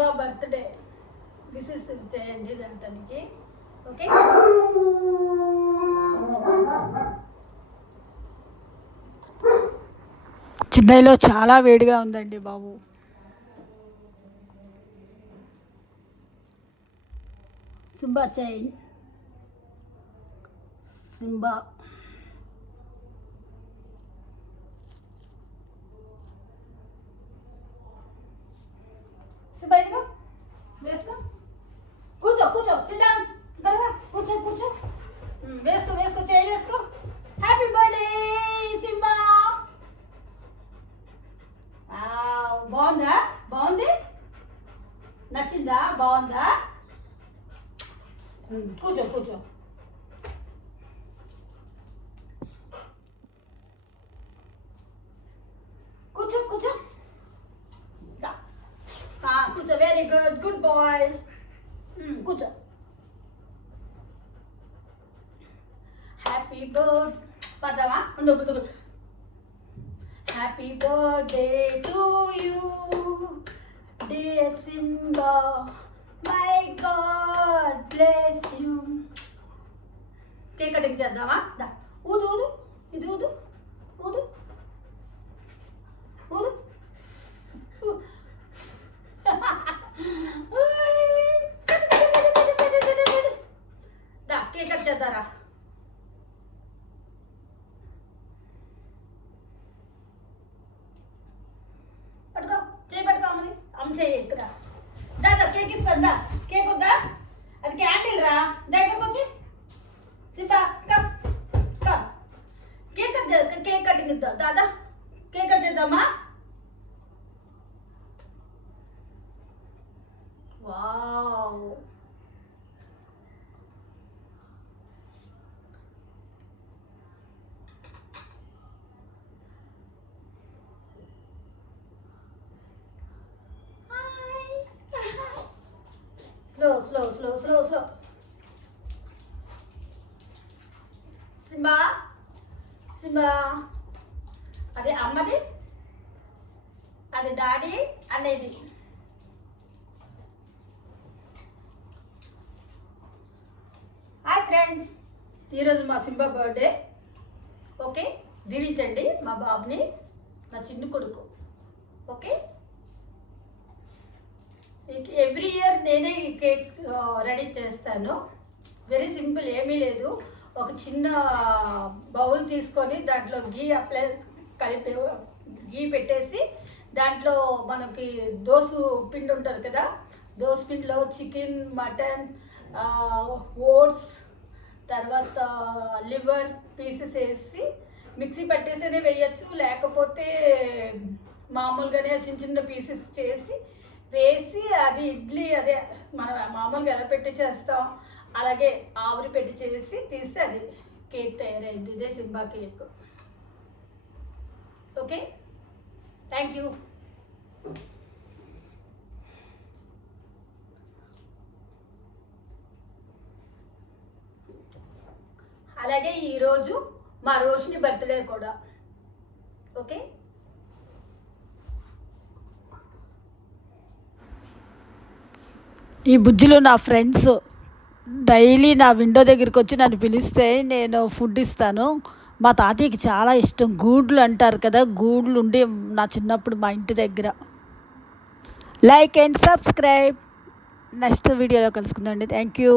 Simba birthday wishes చేయండి అతనికి. ఓకే, చెన్నైలో చాలా వేడిగా ఉందండి బాబు. సింబా చేయి, సింబా సింబా ఇదిగో వేసుకో, కూర్చో కూర్చో, సిట్ డౌన్, కూర్చో కూర్చో, వేసుకో వేసుకో, చేయి వేసుకో. Happy birthday Simba. బాగుందా? బాగుంది, నచ్చిందా? బాగుందా? కూర్చో కూర్చో. కూర్చో కూర్చో, కూర్చో. Very good, good boy. కూర్చో. హ్యాపీ బర్త్ పడదామా? ఉండు. Happy birthday to you dear Simba, my god bless you. Cake cutting చేద్దామా? ఊదు ఊదు, ఇది ఊదు ఊదు ఊదు. కేక్ కట్ చేద్దారా? పట్టుకో, చేయి పట్టుకో. అమ్మ చేయి ఇక్కడ. దాదా కేక్ ఇస్తాను, దా. కేక్ వద్దా? అది క్యాండిల్ రా. దగ్గరకు వచ్చి Simba come come. Cake cutting ఇద్దాం. దాదా కేక్ కట్ చేద్దామా? Wow, slow slow slow slow slow. Simba Simba, అది అమ్మది, అది డాడీ అనేది. హాయ్ ఫ్రెండ్స్, ఈరోజు మా సింబా బర్త్డే. ఓకే, దీవించండి మా బాబుని, నా చిన్న కొడుకు. ఓకే, ఎవ్రీ ఇయర్ నేనే ఈ కేక్ రెడీ చేస్తాను. వెరీ సింపుల్, ఏమీ లేదు. ఒక చిన్న బౌల్ తీసుకొని దాంట్లో గీ పెట్టేసి దాంట్లో మనకి దోసు పిండి ఉంటుంది కదా, దోసు పిండిలో చికెన్, మటన్, ఓట్స్, తర్వాత లివర్ పీసెస్ వేసి మిక్సీ పట్టేసేనే వేయచ్చు, లేకపోతే మామూలుగానే చిన్న చిన్న పీసెస్ చేసి వేసి అది ఇడ్లీ, అదే మనం మామూలుగా ఎలా పెట్టి చేస్తాం అలాగే ఆవిరి పెట్టి చేసి తీస్తే అది కేక్ తయారైంది. ఇదే Simba cake. Okay, thank you. అలాగే ఈరోజు మా రోషిని బర్త్డే కూడా. ఓకే, ఈ బుజ్జిలో నా ఫ్రెండ్స్ డైలీ నా విండో దగ్గరికి వచ్చి నన్ను పిలిస్తే నేను ఫుడ్ ఇస్తాను. మా తాతయ్యకి చాలా ఇష్టం గూడ్లు అంటారు కదా, గూడ్లు ఉండి నా చిన్నప్పుడు మా ఇంటి దగ్గర. Like and subscribe. నెక్స్ట్ వీడియోలో కలుసుకుందామండి. Thank you.